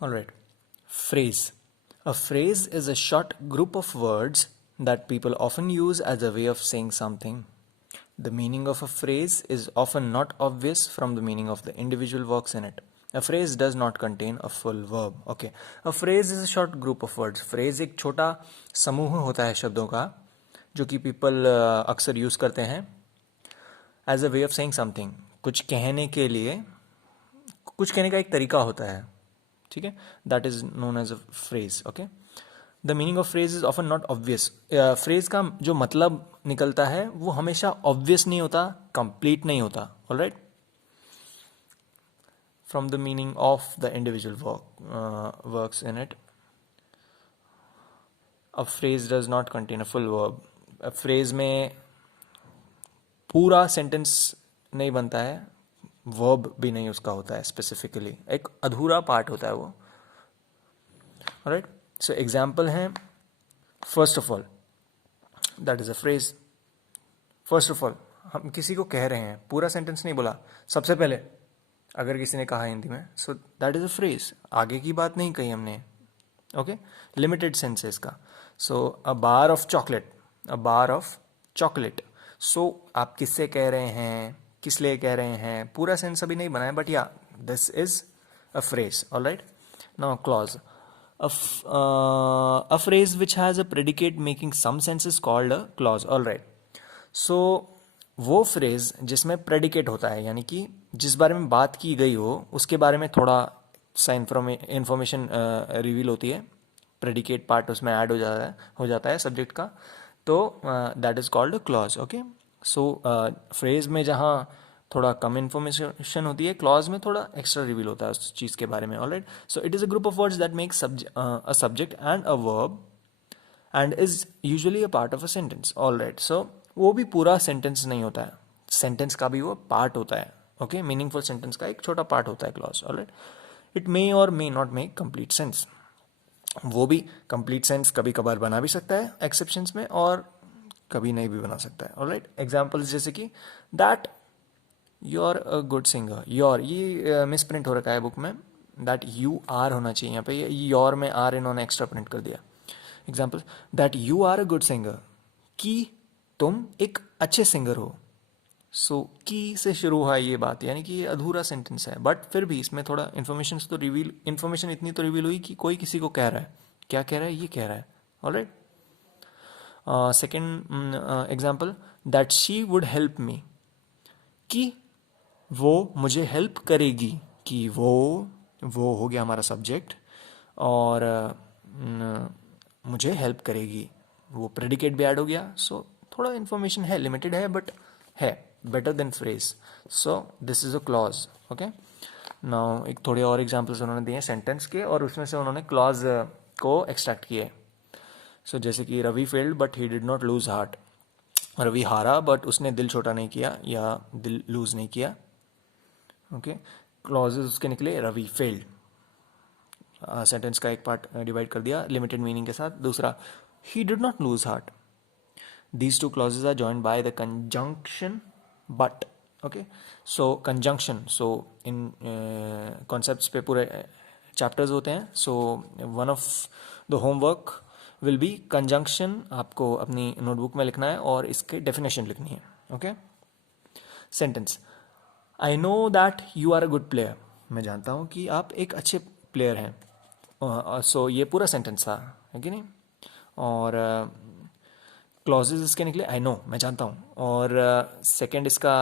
All right. Phrase. A phrase is a short group of words that people often use as a way of saying something. The meaning of a phrase is often not obvious from the meaning of the individual words in it. A phrase does not contain a full verb. Okay. A phrase is a short group of words. Phrase एक छोटा समूह होता है शब्दों का जो कि people अक्सर यूज़ करते हैं as a way of saying something. कुछ कहने का एक तरीका होता है. ठीक है. That is known as a phrase. Okay. The meaning of phrase is often not obvious. Phrase का जो मतलब निकलता है वो हमेशा ऑब्वियस नहीं होता, कंप्लीट नहीं होता. Alright. From the meaning of the individual works in it. A phrase does not contain a full verb. Phrase में पूरा सेंटेंस नहीं बनता है, वर्ब भी नहीं उसका होता है स्पेसिफिकली, एक अधूरा पार्ट होता है वो. राइट. सो एग्जाम्पल है first of all, that is a phrase. First of all हम किसी को कह रहे हैं, पूरा सेंटेंस नहीं बोला, सबसे पहले अगर किसी ने कहा हिंदी में, सो दैट इज अ फ्रेज. आगे की बात नहीं कही हमने. ओके. लिमिटेड सेंस है इसका. So a bar of chocolate, a bar of chocolate. So आप किससे कह रहे हैं, किस लिए कह रहे हैं, पूरा सेंस अभी नहीं बना है, बट या this is a phrase. Alright. Now clause. A phrase which has a predicate making some sense is called a clause. All right. So वो फ्रेज जिसमें प्रेडिकेट होता है, यानी कि जिस बारे में बात की गई हो उसके बारे में थोड़ा सा इंफॉर्मेशन रिवील होती है, प्रेडिकेट पार्ट उसमें ऐड हो जाता है सब्जेक्ट का, तो that is called clause. Okay. So phrase में जहाँ थोड़ा कम इन्फॉर्मेशन होती है, क्लॉज में थोड़ा एक्स्ट्रा रिवील होता है उस चीज़ के बारे में. Alright. So it is a group of words that make a subject and a verb and is usually a part of a sentence. Alright. So वो भी पूरा सेंटेंस नहीं होता है, सेंटेंस का भी वो पार्ट होता है. ओके. मीनिंगफुल सेंटेंस का एक छोटा पार्ट होता है क्लॉज. ऑलराइट. इट मे और may not make complete sense. वो भी कंप्लीट सेंस कभी कभार बना भी सकता है एक्सेप्शंस में, और कभी नहीं भी बना सकता है. ऑलराइट. एग्जाम्पल्स जैसे कि that you are a good singer. Your ये मिस प्रिंट हो रखा है बुक में, दैट यू आर होना चाहिए यहाँ पे, योर में आर इन्होंने एक्स्ट्रा प्रिंट कर दिया. Example, that you are a good singer, कि तुम एक अच्छे सिंगर हो. सो की से शुरू हुआ ये बात, यानी कि ये अधूरा सेंटेंस है, बट फिर भी इसमें थोड़ा इन्फॉर्मेशन इतनी तो रिवील हुई कि कोई किसी को कह रहा है. क्या कह रहा है, ये कह रहा है. Alright. Second example, that she would help me, कि वो मुझे हेल्प करेगी. कि वो हो गया हमारा सब्जेक्ट, और मुझे हेल्प करेगी, वो प्रेडिकेट भी ऐड हो गया. सो थोड़ा इन्फॉर्मेशन है, लिमिटेड है, बट है better than phrase. So this is a clause. Okay. Now एक थोड़े और एग्जाम्पल्स उन्होंने दिए सेंटेंस के, और उसमें से उन्होंने क्लॉज को एक्सट्रैक्ट किए. सो जैसे कि Ravi failed but he did not lose heart. Ravi हारा बट उसने दिल छोटा नहीं किया, या दिल लूज नहीं किया. ओके. क्लॉजेज उसके निकले रवि फेल्ड. सेंटेंस का एक पार्ट डिवाइड कर दिया लिमिटेड मीनिंग के साथ. दूसरा, he did not lose heart. These two clauses are joined by the conjunction but. Okay. So conjunction, so इन कॉन्सेप्ट्स पे पूरे चैप्टर्स होते हैं. So one of the homework will be conjunction. आपको अपनी नोटबुक में लिखना है और इसके डेफिनेशन लिखनी है. Okay. Sentence, I know that you are a good player. मैं जानता हूँ कि आप एक अच्छे प्लेयर हैं. सो ये पूरा सेंटेंस था, है कि नहीं. और क्लॉजेज इसके निकले, आई नो मैं जानता हूँ, और सेकंड इसका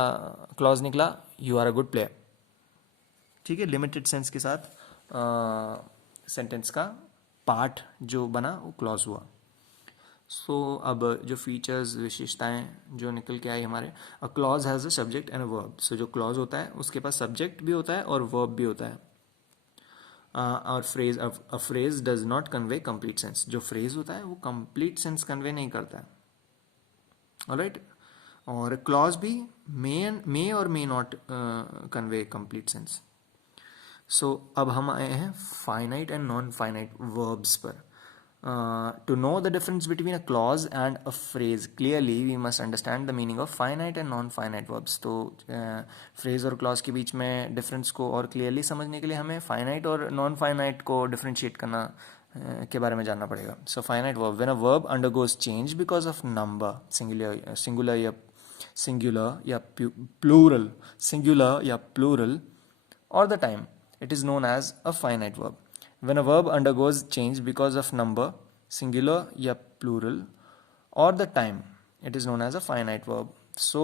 क्लॉज निकला, you are a good player. ठीक है. लिमिटेड सेंस के साथ सेंटेंस का पार्ट जो बना वो क्लॉज हुआ. सो अब जो फीचर्स, विशेषताएं जो निकल के आई हमारे, a clause has a subject and a verb. So जो क्लॉज होता है उसके पास सब्जेक्ट भी होता है और वर्ब भी होता है. और phrase, a phrase does not convey complete sense. जो फ्रेज होता है वो कंप्लीट सेंस कन्वे नहीं करता है. ऑलराइट. और क्लॉज भी मे और may not convey complete sense. So अब हम आए हैं finite and non finite verbs पर. To know the difference between a clause and a phrase clearly, we must understand the meaning of finite and non-finite verbs. तो phrase और clause के बीच में difference को और clearly समझने के लिए हमें finite और non-finite को differentiate करना के बारे में जानना पड़ेगा. So finite verb, when a verb undergoes change because of number, singular या plural, or the time, it is known as a finite verb. When a verb undergoes change because of number, singular या plural, or the time, it is known as a finite verb. So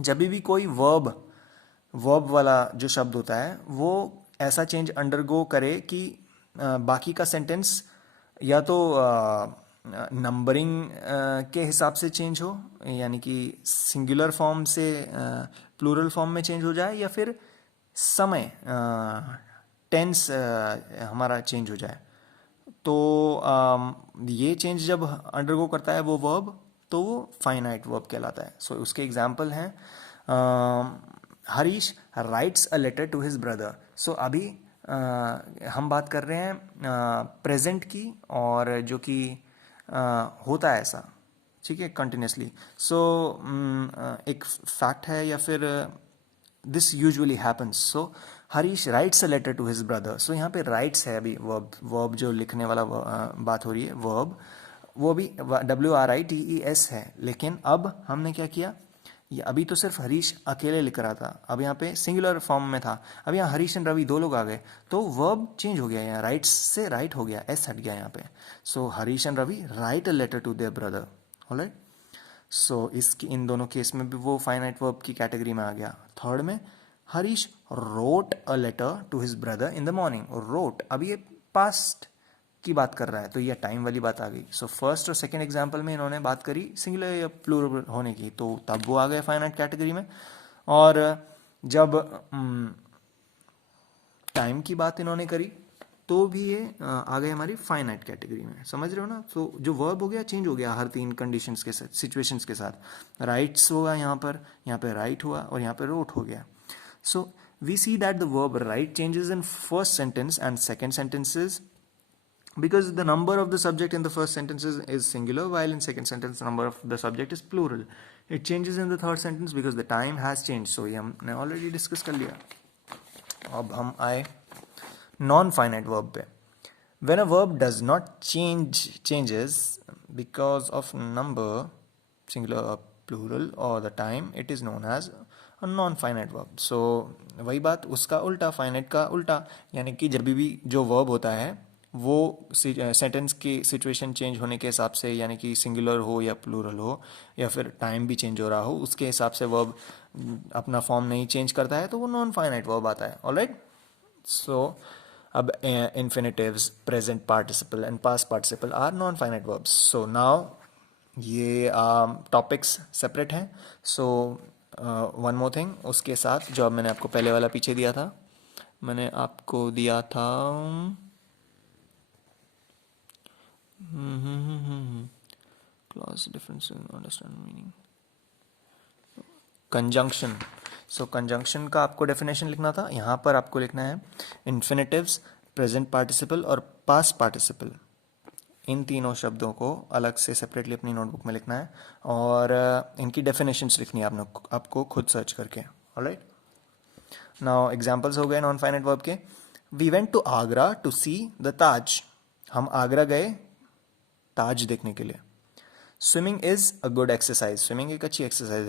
जब भी कोई verb वाला जो शब्द होता है वो ऐसा चेंज अंडरगो करे कि बाकी का सेंटेंस या तो नंबरिंग के हिसाब से चेंज हो, यानी कि सिंगुलर फॉर्म से प्लूरल फॉर्म में चेंज हो जाए, या फिर समय टेंस हमारा चेंज हो जाए. तो ये चेंज जब अंडरगो करता है वो वर्ब, तो वो फाइनाइट वर्ब कहलाता है. सो उसके एग्जाम्पल हैं Harish writes a letter to his brother. So अभी हम बात कर रहे हैं प्रेजेंट की, और जो कि होता है ऐसा, ठीक है, कंटिन्यूसली. सो एक फैक्ट है या फिर this usually happens. So Harish writes a letter to his brother. So यहाँ पे राइट्स है अभी वर्ब जो लिखने वाला बात हो रही है, वर्ब वो भी WRITES है. लेकिन अब हमने क्या किया, ये अभी तो सिर्फ हरीश अकेले लिख रहा था, अब यहाँ पे सिंगुलर फॉर्म में था. अब यहाँ हरीश एंड रवि दो लोग आ गए, तो वर्ब चेंज हो गया, यहाँ राइट्स से राइट हो गया, एस हट गया यहाँ पे. So Harish and Ravi write a letter to their brother. Alright. So इन दोनों केस में भी वो फाइनाइट वर्ब की कैटेगरी में आ गया. थर्ड में Harish wrote a letter to his brother in the morning. Wrote अभी ये पास्ट की बात कर रहा है, तो ये टाइम वाली बात आ गई. सो फर्स्ट और सेकंड एग्जांपल में इन्होंने बात करी सिंगुलर या प्लूरल होने की, तो तब वो आ गए फाइनाइट कैटेगरी में. और जब टाइम की बात इन्होंने करी तो भी ये आ गए हमारी फाइनाइट कैटेगरी में. समझ रहे हो ना. तो जो वर्ब हो गया चेंज हो गया हर तीन कंडीशंस के साथ, सिचुएशंस के साथ. राइट्स हुआ यहाँ पे राइट हुआ, और यहाँ पे रोट हो गया. So we see that the verb write changes in first sentence and second sentences because the number of the subject in the first sentence is singular, while in second sentence the number of the subject is plural. It changes in the third sentence because the time has changed. So ये हमने already discuss कर लिया. अब हम आए non finite verb पे. When a verb does not changes because of number, singular or plural, or the time, it is known as a non-finite verb. So वही बात, उसका उल्टा, फाइनाइट का उल्टा, यानी कि जब भी जो वर्ब होता है वो सेंटेंस की सिचुएशन चेंज होने के हिसाब से, यानी कि सिंगुलर हो या प्लूरल हो या फिर टाइम भी चेंज हो रहा हो, उसके हिसाब से वर्ब अपना फॉर्म नहीं चेंज करता है, तो वो नॉन फाइनाइट वर्ब आता है. ऑलराइट. सो अब infinitives, present participle and past participle are non finite verbs. So now ये टॉपिक्स सेपरेट हैं. सो वन मोर थिंग उसके साथ, जो अब मैंने आपको पहले वाला पीछे दिया था, मैंने आपको दिया था clause difference, understand meaning, conjunction. So conjunction का आपको डेफिनेशन लिखना था. यहाँ पर आपको लिखना है इन्फिनिटिव्स, प्रेजेंट पार्टिसिपल और पास्ट पार्टिसिपल. इन तीनों शब्दों को अलग से सेपरेटली अपनी नोटबुक में लिखना है, और इनकी डेफिनेशंस लिखनी है आपको खुद सर्च करके. ऑलराइट. नाउ एग्जांपल्स हो गए नॉन फाइनाइट वर्ब के. We went to Agra to see the Taj. हम आगरा गए ताज देखने के लिए. Swimming is a good exercise. Swimming एक अच्छी exercise.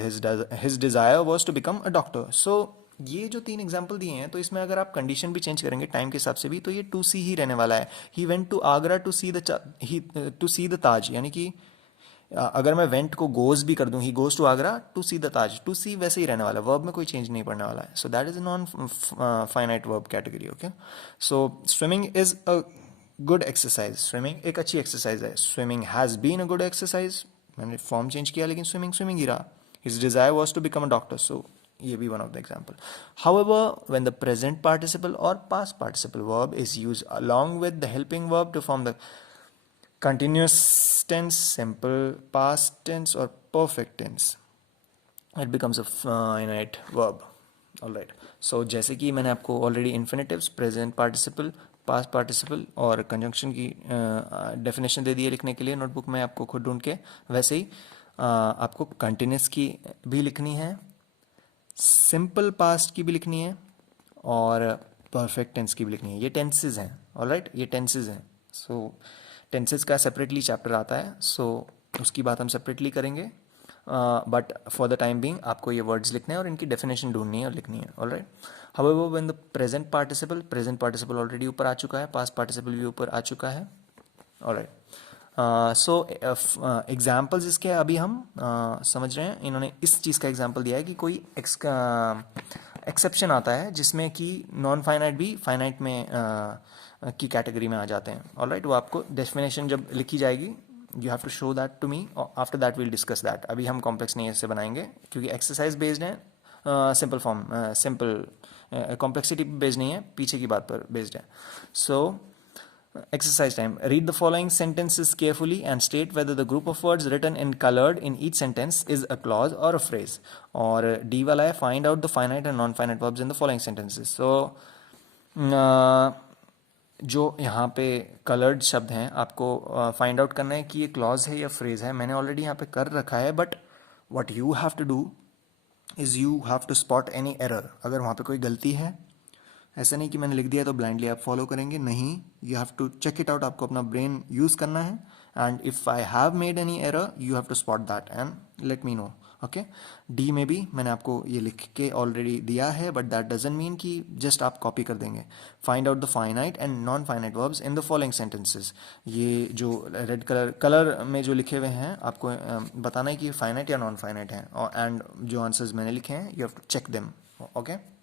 His desire was to become a doctor. So ये जो तीन एग्जाम्पल दिए हैं, तो इसमें अगर आप कंडीशन भी चेंज करेंगे टाइम के हिसाब से भी, तो ये टू सी ही रहने वाला है. He went to Agra to see the Taj, यानी कि अगर मैं वेंट को गोज भी कर दूं, he goes to Agra to see the Taj, to see वैसे ही रहने वाला है, वर्ब में कोई चेंज नहीं पड़ने वाला है. So that is a non finite verb category. Okay. So swimming is a good exercise. Swimming एक अच्छी एक्सरसाइज है. Swimming has been a good exercise. मैंने फॉर्म चेंज किया लेकिन स्विमिंग ही रहा. His desire was to become a doctor. So ये भी one of the example. However, when the present participle or past participle verb is used along with the helping verb to form the continuous tense, simple past tense or perfect tense, it becomes a finite verb. All right. So जैसे कि मैंने आपको already infinitives, present participle, past participle और conjunction की definition दे दी है लिखने के लिए नोटबुक में, आपको खुद ढूंढ के। वैसे ही आपको कंटिन्यूस की भी लिखनी है, सिंपल पास्ट की भी लिखनी है, और परफेक्ट टेंस की भी लिखनी है। ये टेंसेज हैं, ऑलराइट, ये टेंसेज हैं। सो टेंसेज का सेपरेटली चैप्टर आता है, सो उसकी बात हम सेपरेटली करेंगे। But for the time being आपको ये वर्ड्स लिखने हैं और इनकी डेफिनेशन ढूंढनी है और लिखनी है, alright. However when the present participle already ऊपर आ चुका है, पास्ट पार्टिसिपल भी ऊपर आ चुका है, ऑलराइट। सो एग्जाम्पल्स इसके अभी हम समझ रहे हैं। इन्होंने इस चीज़ का एग्जाम्पल दिया है कि कोई एक्सेप्शन आता है जिसमें कि नॉन फाइनाइट भी फाइनाइट में की कैटेगरी में आ जाते हैं, ऑलराइट। वो आपको डेफिनेशन जब लिखी जाएगी, you have to show that to me, after that we'll discuss that. अभी हम कॉम्प्लेक्स नहीं ऐसे बनाएंगे क्योंकि एक्सरसाइज बेस्ड है, simple form, simple complexity based नहीं है, पीछे की बात पर बेस्ड है। सो exercise time. Read the following sentences carefully and state whether the group of words written in colored in each sentence is a clause or a phrase. और D वाला है find out the finite and non-finite verbs in the following sentences. So जो यहाँ पे colored शब्द हैं आपको find out करना है कि ये clause है या phrase है। मैंने already यहाँ पे कर रखा है, but what you have to do is you have to spot any error. अगर वहाँ पे कोई गलती है, ऐसा नहीं कि मैंने लिख दिया तो ब्लाइंडली आप फॉलो करेंगे, नहीं, you have to check it out, आपको अपना ब्रेन यूज़ करना है। And if I have made any error you have to spot that and let me know, okay. D में भी मैंने आपको ये लिख के ऑलरेडी दिया है, बट दैट डजंट मीन कि जस्ट आप कॉपी कर देंगे। Find out the finite and non finite verbs in the following sentences. ये जो रेड कलर में जो लिखे हुए हैं आपको बताना है कि फाइनाइट या नॉन फाइनाइट है, और एंड जो आंसर्स मैंने लिखे हैं you have to check them, okay.